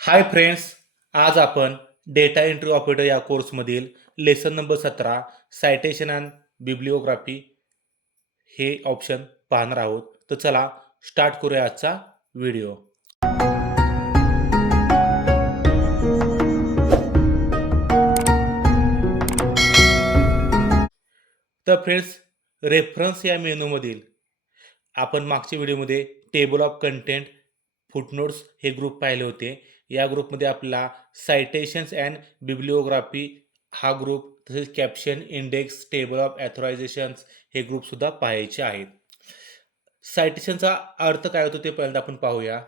Hi friends आज आपण data entry operator या कोर्समधील लेसन नंबर सतरा सायटेशन अँड बिब्लिओग्राफी हे ऑप्शन पाहणार आहोत. तर चला स्टार्ट करूया आजचा व्हिडिओ तर फ्रेंड्स रेफरन्स या मेनूमधील आपण मागच्या व्हिडिओमध्ये टेबल ऑफ कंटेंट फुटनोट्स हे ग्रुप पाहिले होते. या ग्रुपमध्ये आपला सायटेशन्स अँड बिब्लिओग्राफी हा ग्रुप तसेच caption index table of authorisations हे ग्रुपसुद्धा पाहायचे आहेत. सायटेशनचा अर्थ काय होतो ते पहिल्यांदा आपण पाहूया.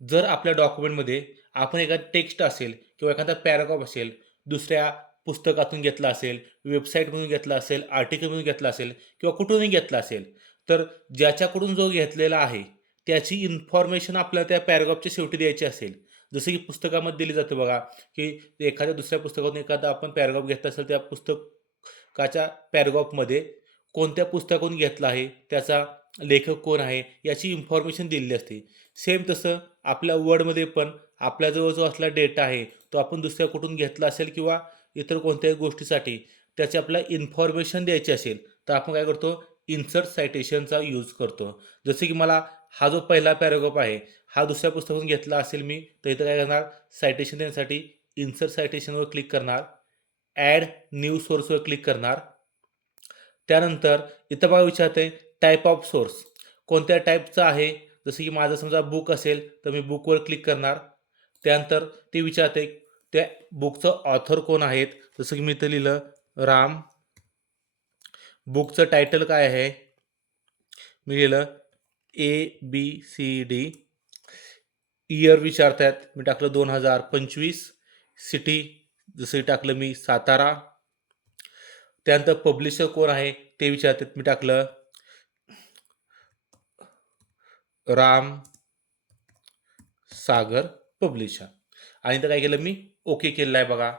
जर आपल्या डॉक्युमेंटमध्ये आपण एखादा टेक्स्ट असेल किंवा एखादा पॅराग्राफ असेल दुसऱ्या पुस्तकातून घेतला असेल वेबसाईटमधून घेतला असेल आर्टिकलमधून घेतला असेल किंवा कुठूनही घेतला असेल तर ज्याच्याकडून जो घेतलेला आहे त्याची इन्फॉर्मेशन आपल्याला त्या पॅराग्राफच्या शेवटी द्यायची असेल. जसं की पुस्तकामध्ये दिली जाते बघा की एखाद्या दुसऱ्या पुस्तकातून एखादा आपण पॅराग्राफ घेतला असेल त्या पुस्तकाच्या पॅराग्राफमध्ये कोणत्या पुस्तकातून घेतला आहे त्याचा लेखक कोण आहे याची इन्फॉर्मेशन दिलेली असते. सेम तसं आपल्या वर्डमध्ये पण आपल्याजवळ जो असला डेटा आहे तो आपण दुसऱ्या कुठून घेतला असेल किंवा इतर कोणत्याही गोष्टीसाठी त्याची आपल्याला इन्फॉर्मेशन द्यायची असेल तर आपण काय करतो इन्सर्ट सायटेशनचा यूज करतो. जसे की मला हा जो पहिला पॅराग्राफ आहे हा दुसऱ्या पुस्तकातून घेतला असेल मी तर इथं काय करणार? सायटेशन देण्यासाठी इन्सर्ट सायटेशनवर क्लिक करणार. ॲड न्यू सोर्सवर क्लिक करणार. त्यानंतर इथं बघा विचारते टाईप ऑफ सोर्स कोणत्या टाईपचा आहे? जसं की माझं समजा बुक असेल तर मी बुकवर क्लिक करणार. त्यानंतर ते विचारते त्या बुकचं ऑथर कोण आहेत? जसं की मी इथं लिहिलं राम बुकचं टायटल काय आहे? मी लिहिलं A B C D year विचारतात मी टाकलं दोन हजार पंचवीस. सिटी जसं टाकलं मी सातारा. त्यानंतर पब्लिशर कोण आहे ते विचारतात मी टाकलं राम सागर पब्लिशर आणि तर काय केलं मी? ओके केलेलं आहे बघा.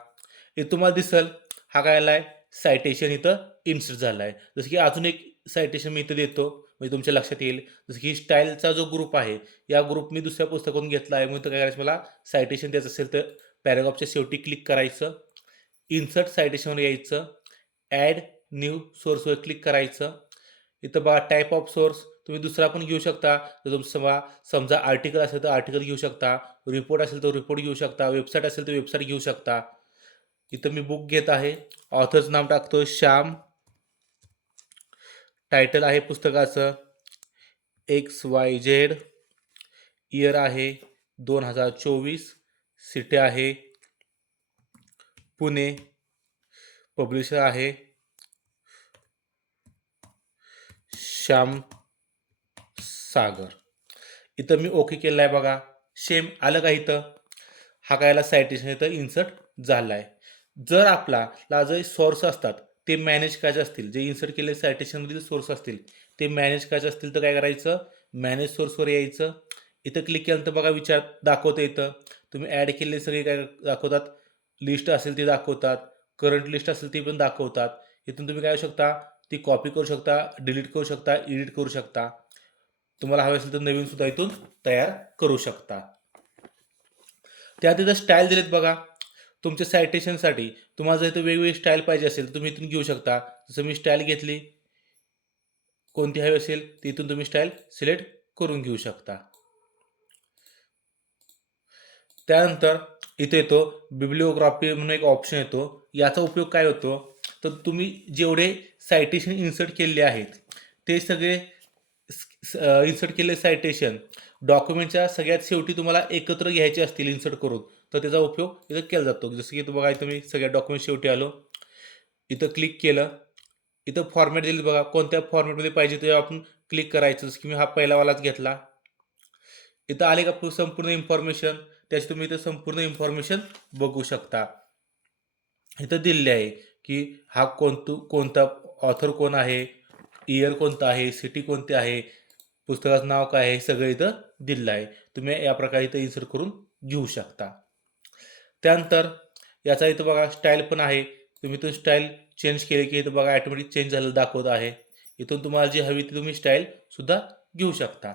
हे तुम्हाला दिसल. हा काय आला आहे सायटेशन इथं इन्सर्ट झाला आहे जसं की अजून एक सायटेशन मी इथं देतो म्हणजे तुमच्या लक्षात येईल. जसं की स्टाईलचा जो ग्रुप आहे या ग्रुप मी दुसऱ्या पुस्तकातून घेतला आहे. म्हणून तर काय करायचं मला? सायटेशन द्यायचं असेल तर पॅराग्राफच्या शेवटी क्लिक करायचं. इन्सर्ट सायटेशनवर यायचं. ॲड न्यू सोर्सवर क्लिक करायचं. इथं बघा टाईप ऑफ सोर्स तुम्ही दुसरा पण घेऊ शकता. जर तुमचा समजा आर्टिकल असेल तर आर्टिकल घेऊ शकता. रिपोर्ट असेल तर रिपोर्ट घेऊ शकता. वेबसाईट असेल तर वेबसाईट घेऊ शकता. इथं मी बुक घेत आहे. ऑथर्स नाव टाकतो श्याम. टायटल आहे पुस्तकाचं. एक्स वाय झेड इयर आहे दोन हजार चोवीस. सिटी आहे पुणे. पब्लिशर आहे श्याम सागर. इथं मी ओके केलं आहे बघा. सेम आलं का इथं? हा कायला सायटेशन इथं इन्सर्ट झाला आहे जर आपला जे सोर्स असतात ते मॅनेज करायचे असतील जे इन्सर्ट केलेले सायटेशनमधील सोर्स असतील ते मॅनेज करायचे असतील तर काय करायचं? मॅनेज सोर्सवर यायचं. इथं क्लिक केल्यानंतर बघा विचार दाखवता येतं तुम्ही ॲड केलेले सगळे काय दाखवतात? लिस्ट असेल ती दाखवतात. करंट लिस्ट असेल ती पण दाखवतात. इथून तुम्ही काय करू शकता? ती कॉपी करू शकता डिलीट करू शकता एडिट करू शकता. तुम्हाला हवे असेल तर नवीन सुद्धा इथून तयार करू शकता. त्यात इथं स्टाईल दिलेत बघा. तुमच्या सायटेशनसाठी तुम्हाला जर इथं वेगवेगळी स्टाईल पाहिजे असेल तर तुम्ही इथून घेऊ शकता. जसं मी स्टाईल घेतली कोणती हवी असेल ती इथून तुम्ही स्टाईल सिलेक्ट करून घेऊ शकता. त्यानंतर इथे येतो बिब्लिओग्राफी म्हणून एक ऑप्शन येतो. याचा उपयोग काय होतो तर तुम्ही जेवढे सायटेशन इन्सर्ट केलेले आहेत ते सगळे इन्सर्ट केलेले सायटेशन डॉक्युमेंटच्या सगळ्यात शेवटी तुम्हाला एकत्र घ्यायचे असतील इन्सर्ट करून. तर त्याचा उपयोग इथं केला जातो. जसं की इथं बघा इथं मी सगळ्या डॉक्युमेंट शेवटी आलो. इथं क्लिक केलं. इथं फॉर्मॅट दिलं बघा कोणत्या फॉर्मॅटमध्ये पाहिजे ते आपण क्लिक करायचं. जसं की मी हा पहिलावालाच घेतला. इथं आले का संपूर्ण इन्फॉर्मेशन त्याची तुम्ही इथं संपूर्ण इन्फॉर्मेशन बघू शकता. इथं दिलेली आहे की हा कोणतो कोणता ऑथर कोण आहे? इयर कोणता आहे? सिटी कोणती आहे? पुस्तकाचं नाव काय आहे? हे सगळं इथं दिलेलं आहे. तुम्ही या प्रकारे इथं इन्सर्ट करून घेऊ शकता. त्यानंतर याचा इथं बघा स्टाईल पण आहे. तुम्ही इथून स्टाईल चेंज केली की इथं बघा ॲटोमॅटिक चेंज झालं दाखवत आहे. इथून तुम्हाला जी हवी ती तुम्ही स्टाईल सुद्धा घेऊ शकता.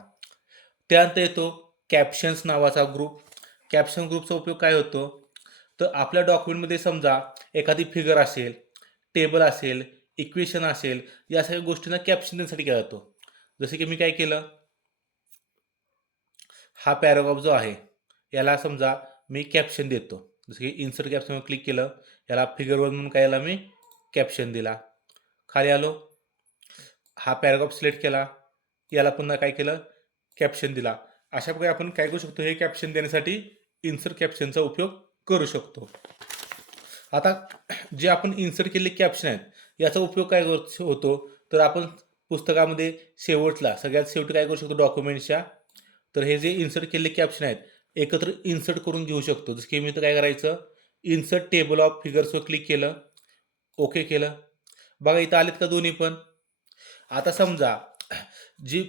त्यानंतर येतो कॅप्शन्स नावाचा ग्रुप कॅप्शन ग्रुपचा उपयोग काय होतो? तर आपल्या डॉक्युमेंटमध्ये समजा एखादी फिगर असेल टेबल असेल इक्वेशन असेल या सगळ्या गोष्टींना कॅप्शन देण्यासाठी केला जातो. जसे की मी काय केलं? हा पॅराग्राफ जो आहे याला समजा मी कॅप्शन देतो. जसं की इन्सर्ट कॅप्शनवर क्लिक केलं याला फिगरवर म्हणून काय याला मी कॅप्शन दिला. खाली आलो. हा पॅराग्राफ सिलेक्ट केला. याला पुन्हा काय केलं? कॅप्शन दिला. अशा प्रकारे आपण काय करू शकतो? हे कॅप्शन देण्यासाठी इन्सर्ट कॅप्शनचा उपयोग करू शकतो. आता जे आपण इन्सर्ट केलेले कॅप्शन आहेत याचा उपयोग काय करू- होतो? तर आपण पुस्तकामध्ये शेवटला सगळ्यात शेवटी काय करू शकतो? डॉक्युमेंटच्या तर हे जे इन्सर्ट केलेले कॅप्शन आहेत एकत्र इन्सर्ट करून घेऊ शकतो. जसं की मी तर काय करायचं? इन्सर्ट टेबल ऑफ फिगर्सवर क्लिक केलं. ओके केलं. बघा इथं आलेत का दोन्ही पण? आता समजा जी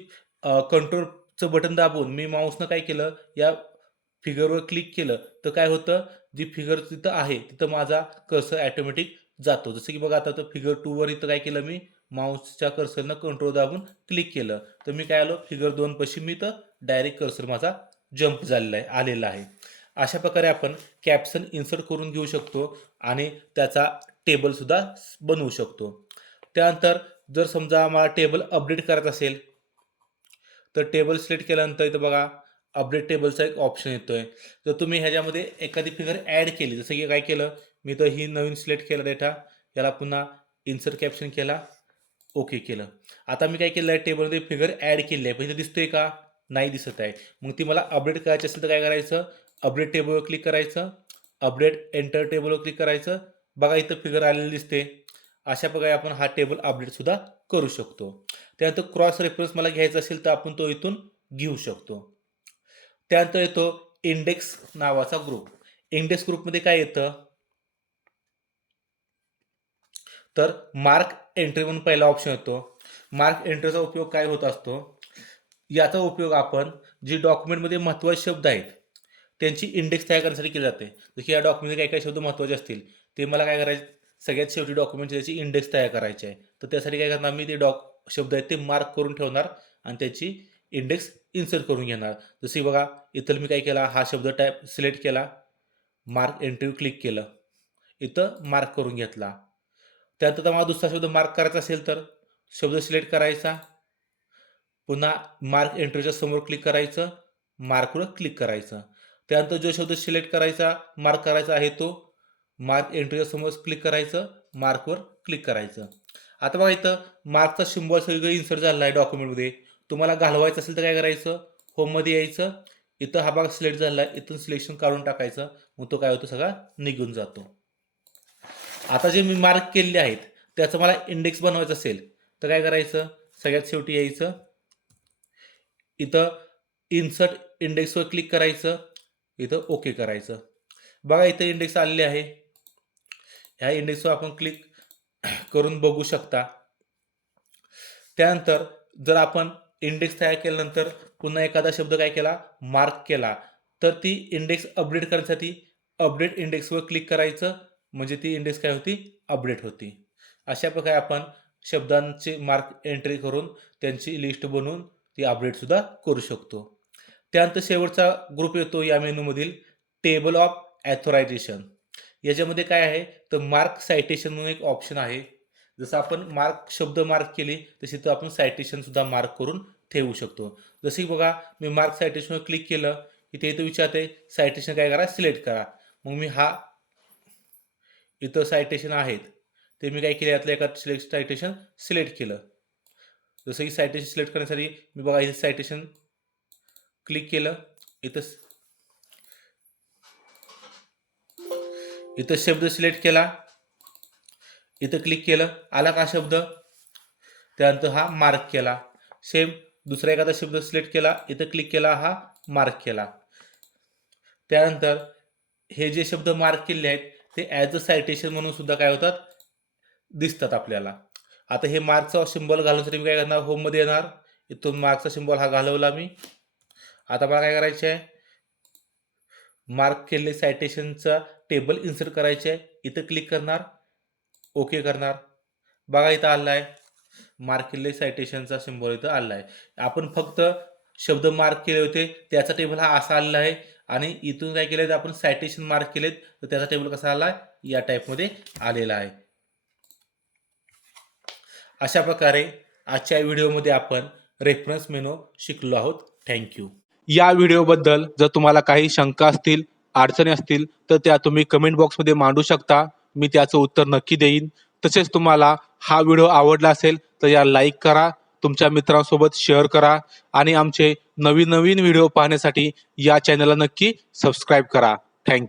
कंट्रोलचं बटन दाबून मी माऊसनं काय केलं? या फिगरवर क्लिक केलं तर काय होतं? जी फिगर तिथं आहे तिथं माझा कर्सर ॲटोमॅटिक जातो. जसं की बघा आता तर फिगर टूवर इथं काय केलं मी? माऊसच्या कर्सरनं कंट्रोल दाबून क्लिक केलं. तर मी काय आलो? फिगर दोन पशी मी तर डायरेक्ट कर्सर माझा जंप झालेला आहे आलेला आहे. अशा प्रकारे आपण कॅप्शन इन्सर्ट करून घेऊ शकतो आणि त्याचा टेबलसुद्धा बनवू शकतो. त्यानंतर जर समजा मला टेबल अपडेट करायचं असेल तर टेबल सिलेक्ट केल्यानंतर इथं बघा अपडेट टेबलचा एक ऑप्शन येतो आहे जर तुम्ही ह्याच्यामध्ये एखादी फिगर ॲड केली जसं की काय केलं मी तर ही नवीन सिलेक्ट केलं डेटा याला पुन्हा इन्सर्ट कॅप्शन केला ओके केलं. आता मी काय केलं आहे टेबलमध्ये फिगर ॲड केली आहे. पण इथं दिसतोय का? नाही दिसत आहे. मग ती मला अपडेट करायची असेल तर काय करायचं? अपडेट टेबलवर क्लिक करायचं. अपडेट एंटर टेबलवर क्लिक करायचं. बघा इथं फिगर आलेली दिसते अशा प्रकारे आपण हा टेबल अपडेटसुद्धा करू शकतो. त्यानंतर क्रॉस रेफरन्स मला घ्यायचा असेल तर आपण तो इथून घेऊ शकतो. त्यानंतर येतो इंडेक्स नावाचा ग्रुप इंडेक्स ग्रुपमध्ये काय येतं? तर मार्क एंट्री म्हणून पहिला ऑप्शन येतो. मार्क एंट्रीचा उपयोग काय होत असतो? याचा उपयोग आपण जी डॉक्युमेंटमध्ये महत्त्वाचे शब्द आहेत त्यांची इंडेक्स तयार करण्यासाठी केली जाते. जसे की या डॉक्युमेंटमध्ये काही काही शब्द महत्त्वाचे असतील ते मला काय करायचे सगळ्यात शेवटी डॉक्युमेंटची त्याची इंडेक्स तयार करायची आहे. तर त्यासाठी काय करणार मी ते डॉक शब्द आहेत ते मार्क करून ठेवणार आणि त्याची इंडेक्स इन्सर्ट करून घेणार. जसे बघा इथं मी काय केला हा शब्द टाईप सिलेक्ट केला मार्क एंट्री क्लिक केलं इथं मार्क करून घेतला. त्यानंतर मला दुसरा शब्द मार्क करायचा असेल तर शब्द सिलेक्ट करायचा. पुन्हा मार्क एंट्रीच्या समोर क्लिक करायचं मार्कवर क्लिक करायचं. त्यानंतर जो शब्द सिलेक्ट करायचा मार्क करायचा आहे तो मार्क एंट्रीच्या समोर क्लिक करायचं मार्कवर क्लिक करायचं. आता बघा इथं मार्कचा शिंबॉल सगळीकडे इन्सर्ट झाला आहे डॉक्युमेंटमध्ये तुम्हाला घालवायचं असेल तर काय करायचं? होममध्ये यायचं. इथं हा भाग सिलेक्ट झाला आहे. इथून सिलेक्शन काढून टाकायचं. मग तो काय होतो? सगळा निघून जातो. आता जे मी मार्क केलेले आहेत त्याचं मला इंडेक्स बनवायचं असेल तर काय करायचं? सगळ्यात शेवटी यायचं. इथं इन्सर्ट इंडेक्सवर क्लिक करायचं इथं ओके करायचं. बघा इथं इंडेक्स आलेले आहे. ह्या इंडेक्सवर आपण क्लिक करून बघू शकता. त्यानंतर जर आपण इंडेक्स तयार केल्यानंतर पुन्हा एखादा शब्द काय केला? मार्क केला. तर ती इंडेक्स अपडेट करण्यासाठी अपडेट इंडेक्सवर क्लिक करायचं. म्हणजे ती इंडेक्स काय होती? अपडेट होती. अशा प्रकारे आपण शब्दांचे मार्क एंट्री करून त्यांची लिस्ट बनवून ती अपडेटसुद्धा करू शकतो. त्यानंतर शेवटचा ग्रुप येतो या मेनूमधील टेबल ऑफ ॲथोरायझेशन याच्यामध्ये काय आहे? तर मार्क सायटेशन म्हणून एक ऑप्शन आहे. जसं आपण मार्क शब्द मार्क केले तशी तर आपण सायटेशनसुद्धा मार्क करून ठेवू शकतो. जसे की बघा मी मार्क सायटेशनवर क्लिक केलं इथे इथं विचारते सायटेशन काय करा? सिलेक्ट करा. मग मी हा इथं सायटेशन आहेत. ते मी काय केलं? यातलं एका सिलेक्ट सायटेशन सिलेक्ट केलं. जसं की सायटेशन सिलेक्ट करण्यासाठी मी बघा इथे सायटेशन क्लिक केलं. इथं इथं शब्द सिलेक्ट केला. इथं क्लिक केलं. आला का शब्द? त्यानंतर हा मार्क केला. सेम दुसरा एखादा शब्द सिलेक्ट केला. इथं क्लिक केला हा मार्क केला. त्यानंतर हे जे शब्द मार्क केले आहेत ते ॲज अ सायटेशन म्हणून सुद्धा काय होतात? दिसतात आपल्याला. आता हे मार्कचा सिम्बॉल घालण्यासाठी मी काय करणार? होममध्ये येणार. इथून मार्कचा सिम्बॉल हा घालवला मी. आता मला काय करायचं आहे मार्क केलेले सायटेशनचा टेबल इन्सर्ट करायचे आहे इथं क्लिक करणार. ओके करणार. बघा इथं आला आहे मार्क केलेले सायटेशनचा सिम्बॉल इथं आला आहे आपण फक्त शब्द मार्क केले होते. त्याचा टेबल हा असा आलेला आहे. आणि इथून काय केलं आपण सायटेशन मार्क केलेत. तर त्याचा टेबल कसा आला या टाईपमध्ये आलेला आहे. अशा प्रकारे आजच्या व्हिडिओमध्ये आपण रेफरन्स मेनू शिकलो आहोत. थँक्यू या व्हिडिओबद्दल जर तुम्हाला काही शंका असतील अडचणी असतील तर त्या तुम्ही कमेंट बॉक्समध्ये मांडू शकता. मी त्याचं उत्तर नक्की देईन. तसेच तुम्हाला हा व्हिडिओ आवडला असेल तर या लाईक करा तुमच्या मित्रांसोबत शेअर करा आणि आमचे नवीन नवीन व्हिडिओ पाहण्यासाठी या चॅनलला नक्की सबस्क्राईब करा. थँक्यू